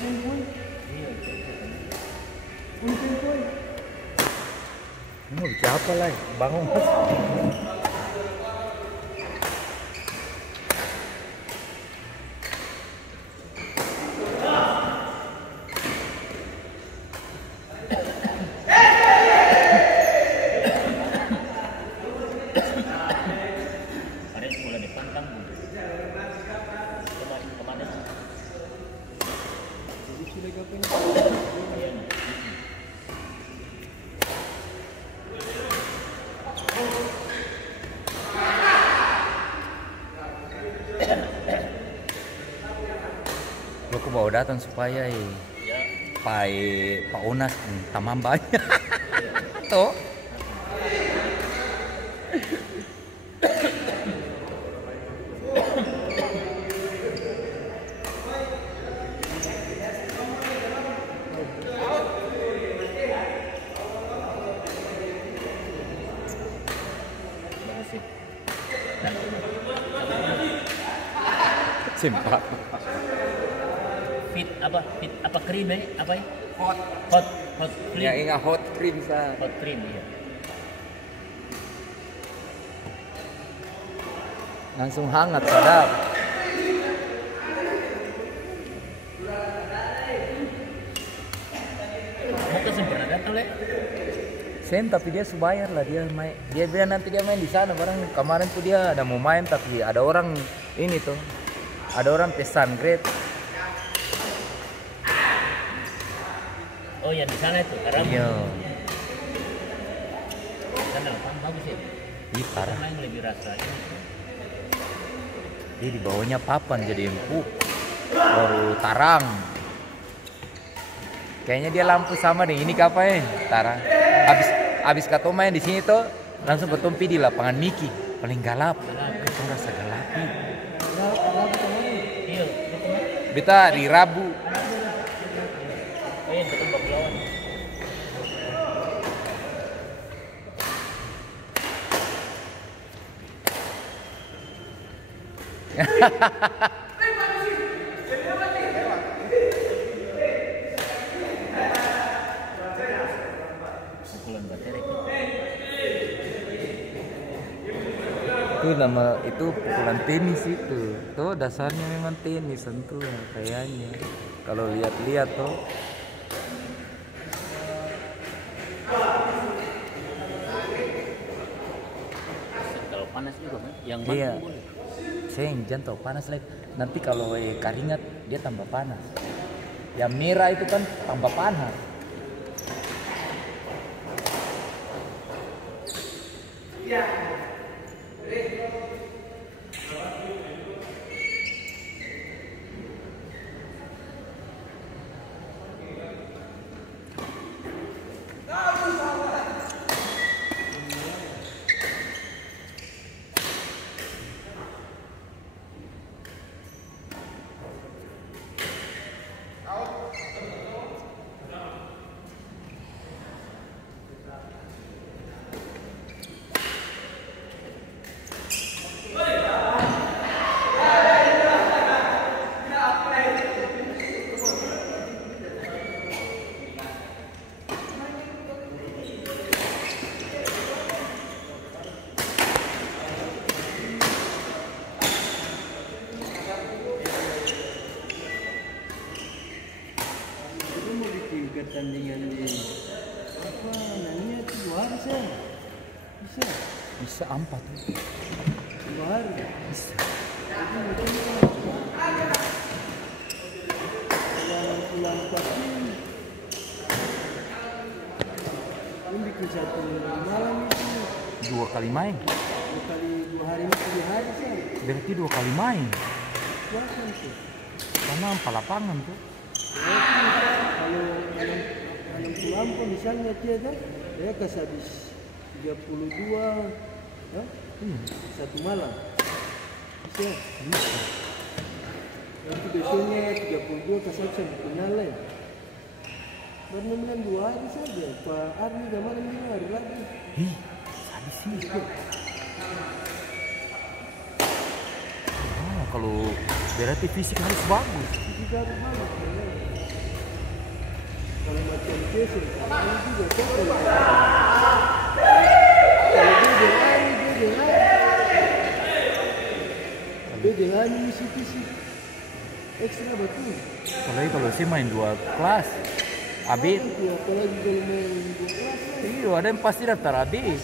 Mau bikin apa lah? Bangun mas. Aku bawa datang supaya Pak Unas tamam banyak. Tuh. Simpak. Fit apa krim apa ya? Hot cream. Ya ingat hot cream sah. Hot cream ya. Langsung hangat sedap. Mau ke pernah datang le? Sen tapi dia subayar lah dia main. Dia bilang nanti dia main di sana barang kemarin tuh dia ada mau main tapi ada orang ini tuh. Ada orang pesan grade. Oh yang di sana itu karena Iya. Sana lapangan bagus ya. Ih parah. Main lebih rasa ini. Dia di bawahnya papan jadi empuk. Baru tarang. Kayaknya dia lampu sama deh. Ini kapan ya? Tarang. Abis kata main di sini tuh langsung ketumpi di lapangan Miki. Paling galap. Itu rasa galap. Iya. Beta di Rabu. Oh iya betul Baklawan. Pukulan baterai. Itu nama itu pukulan tenis itu. Tuh dasarnya memang tenis tentu kayaknya. Kalau lihat-lihat tuh. Kalau panas juga kan? Yang Iya. mana boleh? Saya jangan tahu panas lagi. Nanti kalau keringat dia tambah panas. Yang merah itu kan tambah panas. Pertandingan di apa namanya itu 2 hari sih Bisa 4. 2 hari Bisa. pulang pagi ini bikin 1 malam itu 2 kali main. 2 hari ini 3 hari sih Berarti 2 kali main. puasa itu Karena 4 lapangan tuh. kalau pulang pun misalnya dia kan dia kasih habis 32 ya? 1 malam bisa nanti besoknya 32 kasih sampai final lah benar-benar 2 hari saja Pak Arni kemarin 5 hari lagi Ih, sadis sih. Kalau berarti fisik harus bagus. juga harus bagus ya. Kalau macam case, ini juga total. Kalau dia dengan misi ekstra betul. Kalau sih main 2 kelas. Abi, Apalagi kalau main 2 kelas. iya ada yang pasti daftar Abi.